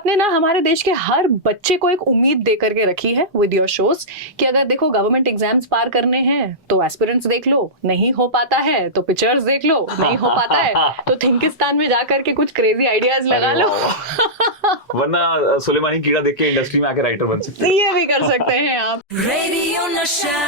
आपने ना हमारे देश के हर बच्चे को एक उम्मीद दे करके रखी है विद योर शोज कि अगर देखो गवर्नमेंट एग्जाम्स पार करने हैं तो एस्पिरेंट्स देख लो, नहीं हो पाता है तो पिक्चर्स देख लो, नहीं हो पाता है तो थिंकिस्तान में जाकर के कुछ क्रेजी आइडियाज लगा लो। वरना सुलेमानी कीड़ा देख के इंडस्ट्री में आके राइटर बन सकते हैं। ये भी कर सकते हैं आप। रेडियो नशा।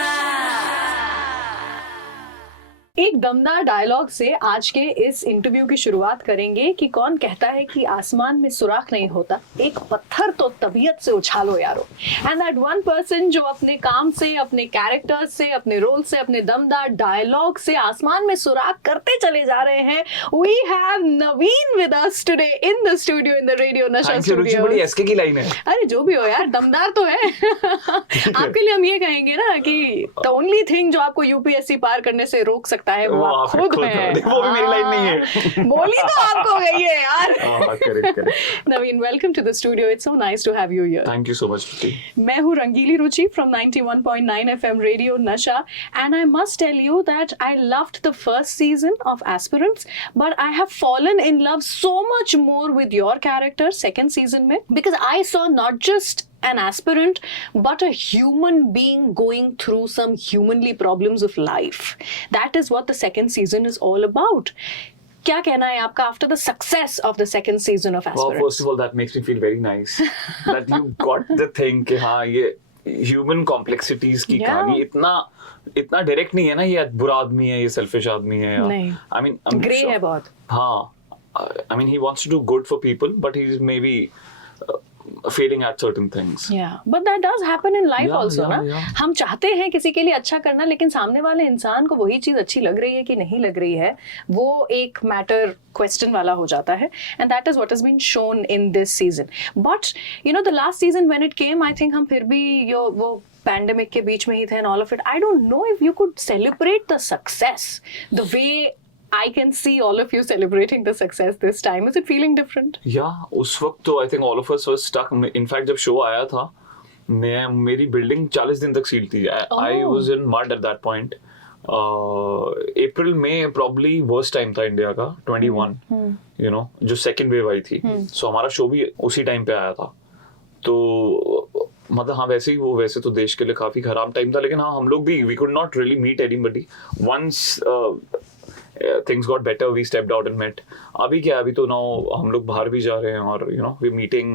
एक दमदार डायलॉग से आज के इस इंटरव्यू की शुरुआत करेंगे कि कौन कहता है कि आसमान में सुराख नहीं होता, एक पत्थर तो तबीयत से उछालो यारो। एंड दैट वन पर्सन जो अपने काम से, अपने कैरेक्टर से, अपने रोल से, अपने दमदार डायलॉग से आसमान में सुराख करते चले जा रहे हैं। We have Naveen with us today in the studio, in the radio Nasha studio. बड़ी एसके की लाइन है। अरे जो भी हो यार, दमदार तो है। आपके लिए हम ये कहेंगे ना कि द ओनली थिंग जो आपको यूपीएससी पार करने से रोक सकता है वो आप खुद हैं। वो भी मेरी लाइन नहीं है। बोली तो आपको गई है यार। Correct. Naveen, welcome to the studio. It's so nice to have you here. Thank you so much. मैं हूँ Rangeeli Ruchi from 91.9 FM radio Nasha, and I must tell you that I loved the first season of Aspirants, but I have fallen in love so much more with your character second season में, because I saw not just an aspirant but a human being going through some humanly problems of life. That is what the second season is all about. क्या कहना है आपका after the success of the second season of Aspirants? Well, first of all, that makes me feel very nice that you got the thing कि हाँ ये human complexities की कहानी इतना डायरेक्ट नहीं है ना, ये बुरा आदमी है, ये सेल्फिश आदमी है। नहीं, I mean, ग्रे है बहुत। हाँ, I mean he wants to do good for people, but he's maybe failing at certain things. Yeah, but that does happen in life also, ना? Yeah. हम चाहते हैं किसी के लिए अच्छा करना, लेकिन सामने वाले इंसान को वही चीज अच्छी लग रही है कि नहीं लग रही है, वो एक मैटर क्वेश्चन वाला हो जाता है, and that is what has been shown in this season. But you know, the last season when it came, I think हम फिर भी वो पैंडेमिक के बीच में ही थे and all of it. I don't know if you could celebrate the success the way I can see all of you celebrating the success this time. Is it feeling different? Yeah, उस वक्त तो I think all of us were stuck. In fact, जब show आया था, मेरी building 40 दिन तक seal थी. I was in mud at that point. April में probably worst time था इंडिया का, 21. You know, जो second wave आई थी. So हमारा शो भी उसी टाइम पे आया था. तो मतलब हाँ, वैसे तो देश के लिए काफी खराब टाइम था, लेकिन हाँ हम लोग भी we could not really meet anybody. Once things got better, we stepped out and met. अभी क्या, अभी तो now हम लोग बाहर भी जा रहे हैं और you know we're meeting,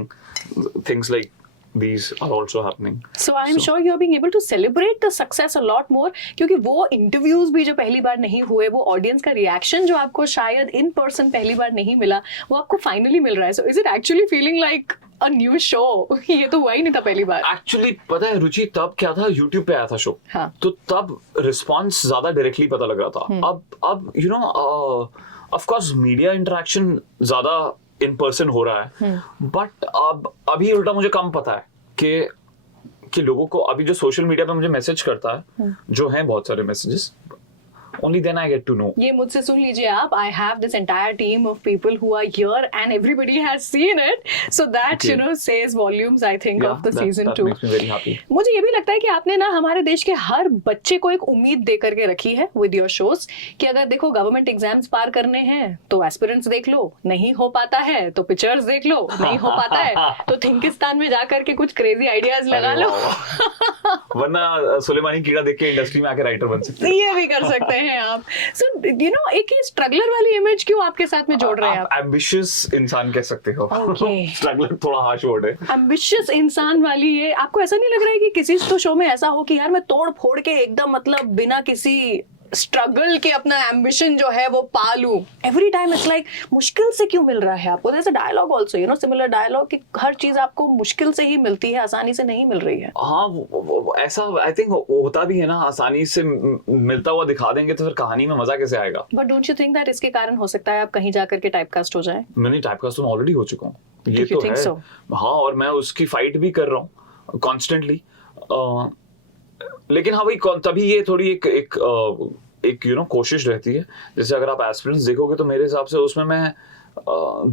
things like these are also happening. So I'm sure you're being able to celebrate the success a lot more, क्योंकि वो interviews भी जो पहली बार नहीं हुए, वो audience का reaction जो आपको शायद in person पहली बार नहीं मिला, वो आपको finally मिल रहा है. So is it actually feeling like a new show? ये तो हुआ ही नहीं था पहली बार. Actually पता है रुचि, तब क्या था, YouTube पे आया था शो. हाँ. तो तब response ज्यादा directly पता लग रहा था. अब you know of course media interaction ज्यादा इन पर्सन हो रहा है, बट अभी उल्टा मुझे कम पता है कि लोगों को अभी जो सोशल मीडिया पे मुझे मैसेज करता है, जो हैं बहुत सारे messages, only then I get to know. ये मुझसे सुन लीजिए आप. I have this entire team of people who are here and everybody has seen it, so that you know says volumes I think of the season 2. That makes me very happy. मुझे ये भी लगता है कि आपने ना हमारे देश के हर बच्चे को एक उम्मीद दे करके रखी है with your shows कि अगर देखो गवर्नमेंट एग्जाम्स पार करने हैं तो एस्पिरेंट्स देख लो, नहीं हो पाता है तो पिक्चर्स देख लो, नहीं हो पाता है तो थिंकिस्तान में जाकर के कुछ क्रेजी आइडियाज लगा लो। वरना सुलेमानी कीड़ा देख के इंडस्ट्री में आके राइटर बन सकते हैं। ये भी कर सकते हैं आप. So you know, एक ही स्ट्रगलर वाली इमेज क्यों आपके साथ में जोड़ रहे हैं आप? एम्बिशियस इंसान कह सकते हो. Okay. स्ट्रगलर थोड़ा हार्श वर्ड है. एम्बिशियस इंसान वाली ये आपको ऐसा नहीं लग रहा है कि किसी तो शो में ऐसा हो कि यार मैं तोड़ फोड़ के एकदम मतलब बिना किसी स्ट्रगल के अपना एम्बिशन जो है वो पालूं? एवरी टाइम इट्स लाइक मुश्किल से क्यों मिल रहा है आपको? There is a dialogue also, you know, similar dialogue कि हर चीज आपको मुश्किल से ही मिलती है, आसानी से नहीं मिल रही है. हाँ, ऐसा आई थिंक होता भी है ना. आसानी से मिलता हुआ दिखा देंगे तो फिर कहानी में मजा कैसे आएगा? But don't you think that इसके कारण हो सकता है आप कहीं जाकर के टाइपकास्ट हो जाए? मैंने टाइपकास्ट तो ऑलरेडी हो चुका हूँ, ये तो है. so? हाँ, और मैं उसकी फाइट भी कर रहा हूँ कॉन्स्टेंटली. लेकिन हाँ भाई, तभी ये थोड़ी एक यू नो कोशिश रहती है. जैसे अगर आप एस्पिरेंट्स देखोगे तो मेरे हिसाब से उसमें मैं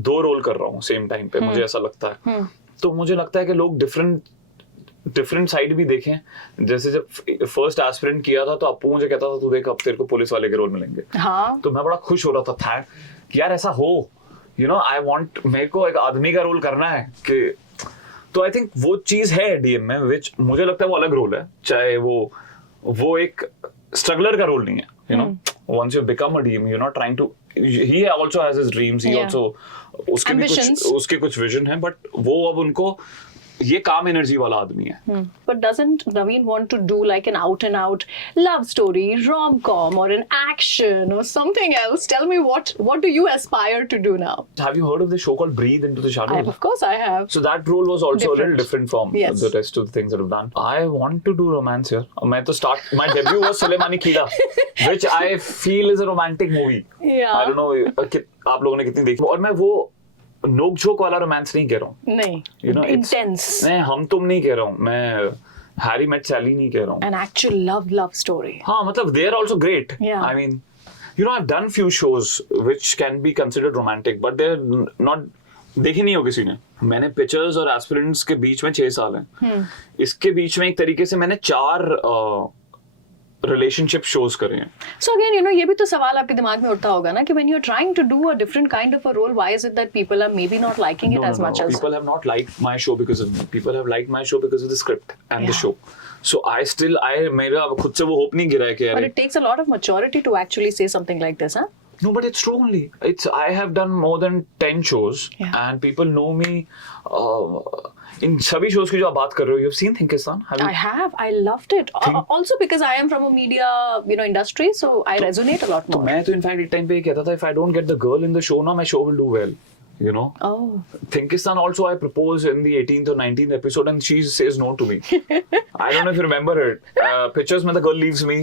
2 रोल कर रहा हूँ सेम टाइम पे. मुझे ऐसा लगता है. तो मुझे लगता है कि लोग डिफरेंट साइड भी देखें. जैसे जब फर्स्ट एस्पिरेंट किया था तो अप्पू मुझे कहता था तू देख अब तेरे को पुलिस वाले के रोल मिलेंगे. हाँ. तो मैं बड़ा खुश हो रहा था कि यार ऐसा हो यू नो आई वांट, मेरे को एक आदमी का रोल करना है कि, तो आई थिंक वो चीज है डीएम में, विच मुझे लगता है वो अलग रोल है, चाहे वो एक स्ट्रगलर का रोल नहीं है, you know once you become a DM you're not trying to, he also has his dreams, he Yeah. also उसके कुछ विजन है, बट वो अब उनको ये काम एनर्जी वाला आदमी है. But doesn't Naveen want to do like an out and out love story, rom-com or an action or something else? Tell me what do you aspire to do now? Have you heard of the show called Breathe Into the Shadows? Of course I have. So that role was also a little different from Yes. the rest of the things that I've done. I want to do romance here. My debut was Suleimani Khila, which I feel is a romantic movie. Yeah. I don't know आप लोगों ने कितनी देखी, और मैं वो नोक झोंक वाला रोमांस नहीं कह रहा हूँ. नहीं. You know, Intense. मैं हम तुम नहीं कह रहा हूँ, मैं हैरी मेट सैली नहीं कह रहा हूँ. An actual love story. हाँ, मतलब they are also great. Yeah. I mean, you know, I've done few shows which can be considered romantic, but they're not, देखी नहीं हो किसी ने. मैंने पिक्चर्स और एस्पिरेंट्स के बीच में 6 साल हैं. इसके बीच में एक तरीके से मैंने 4 रिलेशनशिप शोज करे हैं. So again, you know, ये भी तो सवाल आपके दिमाग में उठता होगा ना कि when you're trying to do a different kind of a role, why is it that people are maybe not liking it as much as... People have not liked my show because of me. People have liked my show because of the script and the show. So मेरा खुद से वो hope नहीं गिरा है कि But it takes a lot of maturity to actually say something like this, huh? No, but it's true only. I have done more than 10 shows, and people know me. In सभी shows की जो आप बात कर रहे हो, you've seen Thinkistan? I have. I loved it. Also because I am from a media, you know, industry, so I resonate a lot more. मैं तो in fact एक time पे कहता था, if I don't get the girl in the show, now my show will do well. You know? Oh. Thinkistan also I propose in the 18th or 19th episode and she says no to me. I don't know if you remember it. Pictures में the girl leaves me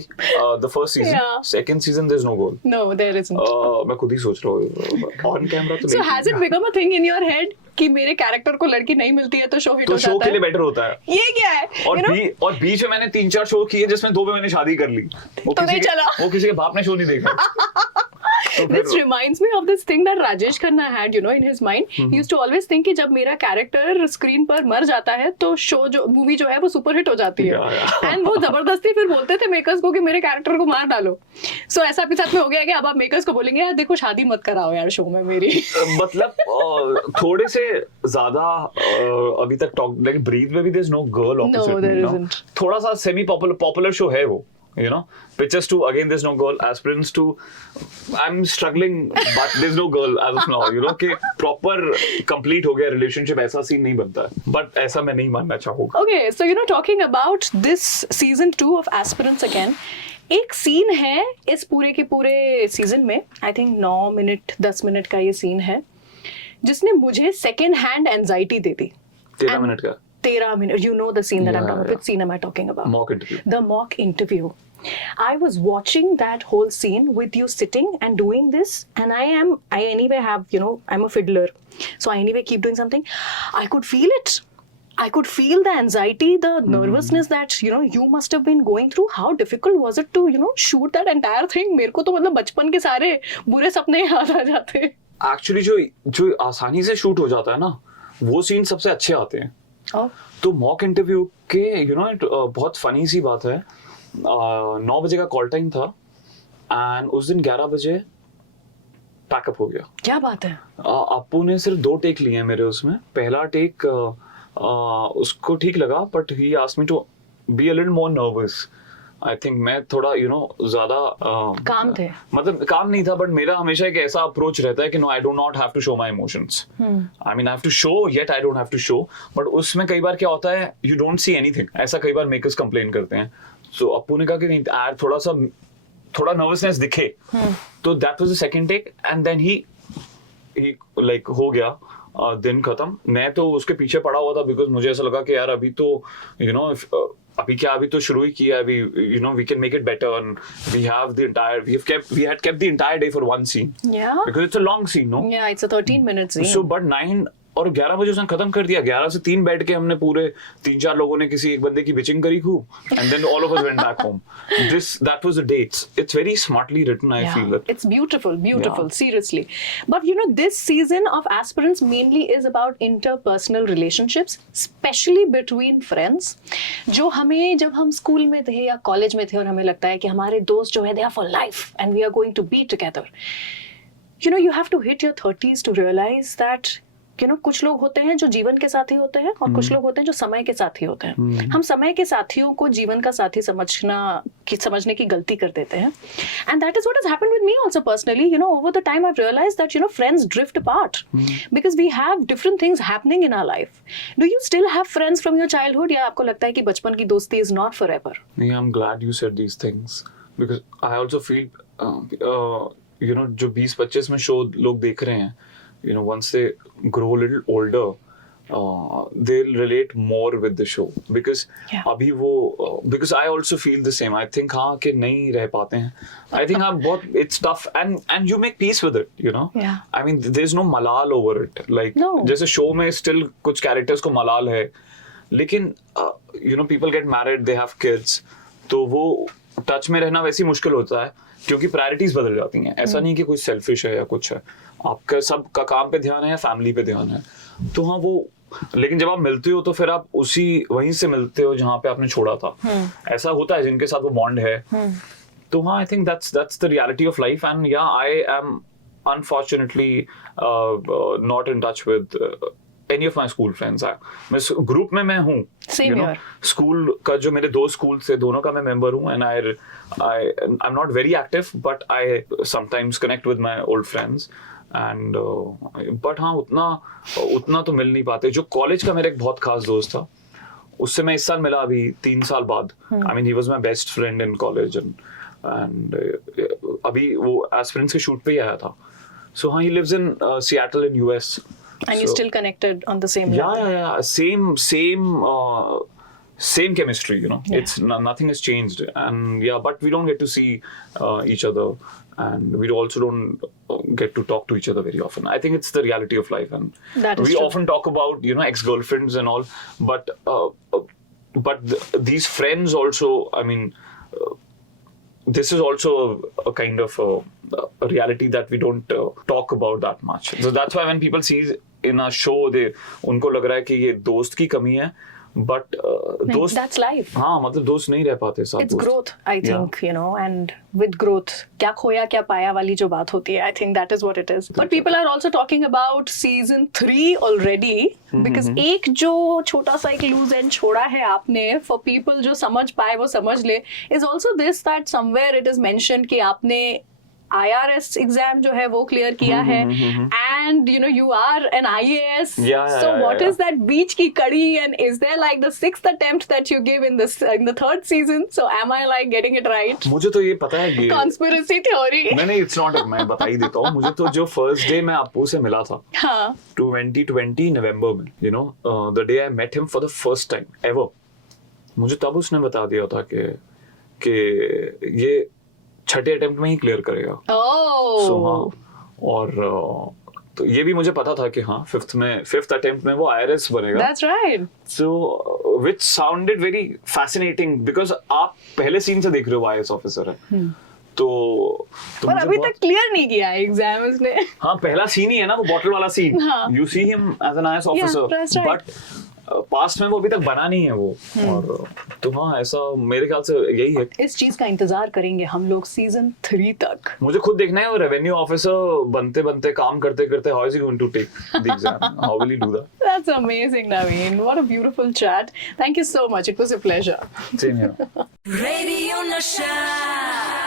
the first season. Yeah. Second season there's no girl. No, there isn't. मैं खुद ही सोच रहा हूँ on camera तो So has it become a thing in your head कि मेरे character को लड़की नहीं मिलती है तो शो हिट हो जाता है? तो शो के लिए बेटर होता है. ये क्या है? और बीच में मैंने 3-4 शो किए जिसमें 2 में मैंने शादी कर ली. वो किसी के बाप ने शो नहीं देखा. This reminds me of this thing that Rajesh Khanna had, you know, in his mind. He used to always think कि जब मेरा कैरेक्टर स्क्रीन पर मर जाता है तो मूवी जो है वो सुपर हिट हो जाती है. एंड वो जबरदस्ती फिर बोलते थे मेकर्स को कि मेरे कैरेक्टर को मार डालो. सो ऐसा भी साथ में हो गया कि अब आप मेकर्स को बोलेंगे यार देखो शादी मत कराओ यार शो में मेरी. मतलब थोड़े से ज्यादा अभी तक टॉक लाइक ब्रीथ में भी there is no girl opposite me. थोड़ा सा सेमी पॉपुलर शो है वो. You know, Pitches 2, again there's no girl. Aspirants 2, I'm struggling, but there's no girl as of now. You know, कि proper complete हो गया relationship, ऐसा scene नहीं बनता है. But ऐसा मैं नहीं मानना चाहूँगा. Okay, so you know, talking about this season 2 of Aspirants again, एक सीन है इस पूरे के पूरे सीजन में, I think 9 मिनट 10 मिनट का ये सीन है जिसने मुझे second hand anxiety दे दी. 13 मिनट का. 13 minutes. You know the scene that I'm talking about. Which scene am I talking about? Mock interview. The mock interview. I was watching that whole scene with you sitting and doing this, and I anyway have, you know, I'm a fiddler. So I anyway keep doing something. I could feel it. I could feel the anxiety, the nervousness that, you know, you must have been going through. How difficult was it to, you know, shoot that entire thing? मेरे को तो मतलब बचपन के सारे बुरे सपने याद आ जाते हैं. Actually जो आसानी से शूट हो जाता है ना, वो सीन सबसे अच्छे आते हैं. तो मॉक इंटरव्यू के यू नो बहुत फनी सी बात है. 9 बजे का कॉल टाइम था एंड उस दिन 11 बजे पैकअप हो गया. क्या बात है. अप्पू ने सिर्फ 2 टेक लिए हैं मेरे उसमें. पहला टेक उसको ठीक लगा but he asked me to be a little more nervous. I think मैं थोड़ा यू नो ज्यादा काम थे. मतलब काम नहीं था बट मेरा हमेशा एक ऐसा अप्रोच रहता है कि no I do not have to show my emotions. I mean I have to show yet I don't have to show. But उसमें कई बार क्या होता है यू डोंट सी एनीथिंग. ऐसा कई बार मेकर्स कंप्लेन करते हैं. सो अप्पू ने कहा कि नहीं थोड़ा नर्वसनेस दिखे. तो that was the second take and then he like हो गया. दिन खत्म. मैं तो उसके पीछे पड़ा हुआ था बिकॉज मुझे ऐसा लगा कि यार अभी तो यू नो अभी तो शुरू ही किया. अभी you know we can make it better and we had kept the entire day for one scene. Yeah. Because it's a long scene, no? Yeah, it's a 13-minute scene. So but 9 और 11 बजे उसने खत्म कर दिया. 11 से 3 बैठ के हमने पूरे 3-4 लोगों ने किसी एक बंदे की बिचिंग करी खूब and then all of us went back home. That was the day. It's very smartly written. I feel that. It's beautiful, seriously. But you know, this season of Aspirants mainly is about interpersonal relationships, especially between friends. जो हमें जब हम school में थे या college में थे और हमें लगता है कि हमारे दोस्त जो है they are for life and we are going to be together. you know, you have to hit your 30s to realize that, you know, कुछ लोग होते हैं जो जीवन के साथी होते हैं और कुछ लोग होते हैं जो समय के साथी होते हैं. हम समय के साथियों को जीवन का साथी समझने की गलती कर देते हैं. And that is what has happened with me also personally. You know, over the time I've realized that, you know, friends drift apart because we have different things happening in our life. Do you still have friends from your childhood, या आपको लगता है कि बचपन की दोस्ती is not forever? Yeah, I'm glad you said these things because I also feel, you know, जो 20-25 में शो लोग देख रहे हैं, you know, once they grow a little older, they'll relate more with the show because अभी वो because I also feel the same. I think हाँ कि नहीं रह पाते हैं. I think हाँ बहुत it's tough and you make peace with it, you know. Yeah. I mean there's no malal over it. Like No. जैसे show में still कुछ characters को malal है, लेकिन you know people get married, they have kids, तो वो touch में रहना वैसे ही मुश्किल होता है क्योंकि प्रायोरिटीज बदल जाती हैं. ऐसा नहीं कि कोई सेल्फिश है या कुछ है, आपका सब का काम पे ध्यान है या फैमिली पे ध्यान है. तो हाँ वो, लेकिन जब आप मिलते हो तो फिर आप उसी वहीं से मिलते हो जहाँ पे आपने छोड़ा था. ऐसा होता है जिनके साथ वो बॉन्ड है. तो हाँ, I think that's the reality of life and yeah I am unfortunately not in touch with any of my school friends. मैं ग्रुप में मैं हूँ, Same here. स्कूल का जो मेरे दो स्कूल से दोनों का मैं मेंबर हूँ and I'm not very active but I sometimes connect with my old friends and but हाँ उतना तो मिल नहीं पाते. जो कॉलेज का मेरा एक बहुत खास दोस्त था उससे मैं इस साल मिला अभी 3 साल बाद. I mean he was my best friend in college and अभी वो एस्पिरेंट्स के शूट पे ही आया था. So he lives in Seattle in US. And you're still connected on the same level. Yeah. Same chemistry, you know. Yeah. It's nothing has changed, and yeah, but we don't get to see each other, and we also don't get to talk to each other very often. I think it's the reality of life, and That is we true. often talk about, you know, ex-girlfriends and all, but these friends also. I mean, this is also a kind of a reality that we don't talk about that much. So that's why when people see in a show, उनको लग रहा है कि ये दोस्त की कमी है, but दोस्त That's life. हाँ मतलब दोस्त नहीं रह पाते साथ. It's growth, I think, you know, and with growth, क्या खोया क्या पाया वाली जो बात होती है, I think that is what it is. But people are also talking about season 3 already because एक जो छोटा सा एक loose end छोड़ा है आपने for people जो समझ पाए वो समझ ले is also this that somewhere it is mentioned कि आपने IRS एग्जाम जो है वो क्लियर किया है and you know you are an IAS. So what is that बीच की कड़ी and is there like the 6th attempt that you give in the 3rd season? So am I like getting it right? मुझे तो ये पता है ये Conspiracy theory. नहीं it's not. मैं बता ही देता हूँ. मुझे तो जो फर्स्ट डे मैं अप्पू से मिला था 2020 नवंबर में, you know, the day I met him for the first time ever, मुझे तब उसने बता दिया था कि ये छठे अटेम्प्ट में ही क्लियर करेगा. So, हाँ, और तो ये भी मुझे पता था कि हाँ 5th अटेम्प्ट में वो IRS बनेगा. That's right. So which sounded very fascinating because आप पहले सीन से देख रहे हो IAS ऑफिसर है. तो पर अभी तक क्लियर नहीं किया एग्जाम उसने. हाँ पहला सीन ही है ना वो बॉटल वाला scene. You see him as an IAS officer. Yeah, that's right. But past में वो अभी तक बना नहीं है वो. और तो हाँ ऐसा मेरे ख्याल से यही है. इस चीज का इंतजार करेंगे हम लोग सीजन 3 तक. मुझे खुद देखना है वो रेवेन्यू ऑफिसर बनते काम करते how is he going to take the exam? How will he do that? That's amazing, Naveen. What a beautiful chat. Thank you so much. It was a pleasure. Same here. Radio Nasha.